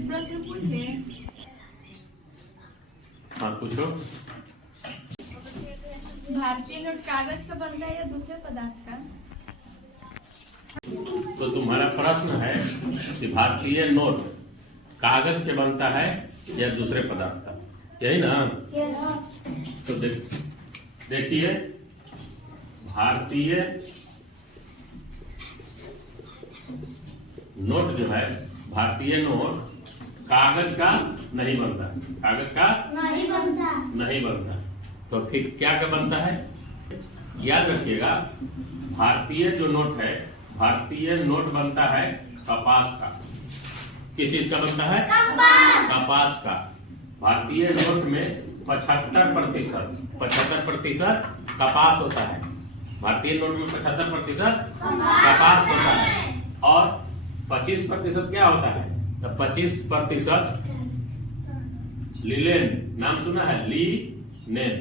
एक प्रश्न पूछे। हाँ पूछो। भारतीय नोट कागज का बनता है या दूसरे पदार्थ का? तो तुम्हारा प्रश्न है कि भारतीय नोट कागज के बनता है या दूसरे पदार्थ का, यही ना? तो देखिए, भारतीय नोट जो है, भारतीय नोट कागज का नहीं बनता, कागज का नहीं बनता। तो फिर क्या का बनता है? याद रखिएगा, भारतीय जो नोट है, भारतीय नोट बनता है कपास का। किस चीज का बनता है? कपास का। भारतीय नोट में 75% कपास होता है। भारतीय नोट में 75% कपास होता है और 25% क्या होता है? तो 25% लिनेन, नाम सुना है? लिनेन।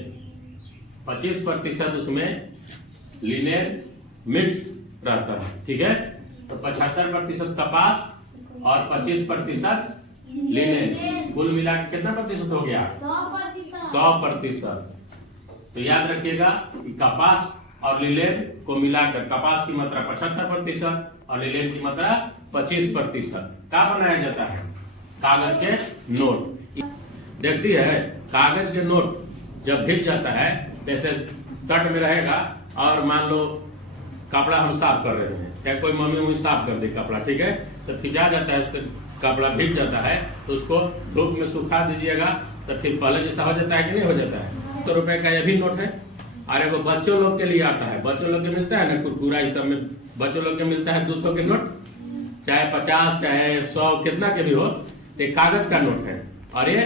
25% उसमें लिनेन मिक्स रहता है, ठीक है? तो 75% कपास और 25% लिनेन, कुल मिला के कितना प्रतिशत हो गया? 100%। तो याद रखिएगा कि कपास और लिनेन को मिलाकर कपास की मात्रा 75% और लिनेन की मात्रा 25% का बनाया जाता है कागज के नोट। देखती है, कागज के नोट जब भीग जाता है, जैसे शर्ट में रहेगा और मान लो कपड़ा हम साफ कर रहे हैं, क्या कोई मम्मी साफ कर दे कपड़ा, ठीक है? तो खिंचा जाता है, कपड़ा भीग जाता है, तो उसको धूप में सुखा दीजिएगा, तो फिर पहले जैसा हो जाता है कि नहीं हो जाता है? 100 रुपए का यह भी नोट है। और एगो बच्चों लोग के लिए आता है, बच्चों लोग के मिलता है ना कुरकुरा, इस सब में बच्चों लोग के मिलता है 200 के नोट, चाहे 50 चाहे 100 कितना के भी हो, तो कागज का नोट है और ये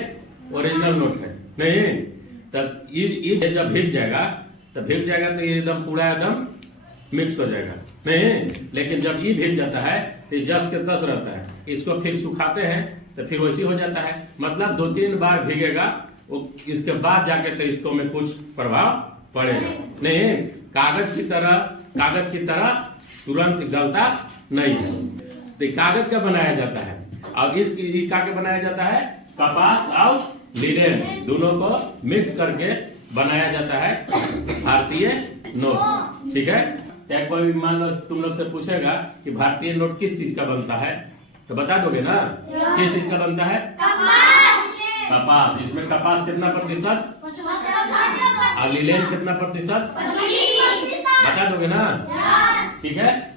ओरिजिनल नोट है। नहीं, तब ये जब भीग जाएगा तो ये एकदम पूरा एकदम मिक्स हो जाएगा। नहीं, लेकिन जब ये भीग जाता है तो जस के तस रहता है। इसको फिर सुखाते हैं तो फिर वैसे हो जाता है, मतलब 2-3 बार भीगेगा वो, इसके बाद जाके तो इसको में कुछ प्रभाव पड़ेगा। नहीं, कागज की तरह तुरंत गलता नहीं है। तो कागज का बनाया जाता है और इसकी का बनाया जाता है कपास और लिनेन दोनों को मिक्स करके बनाया जाता है भारतीय नोट, ठीक है? क्या कोई मान लो तुम लोग से पूछेगा कि भारतीय नोट किस चीज का बनता है, तो बता दोगे ना? किस चीज का बनता है? कपास। इसमें कपास कितना प्रतिशत और लिनेन कितना प्रतिशत? बता दोगे ना? ठीक है।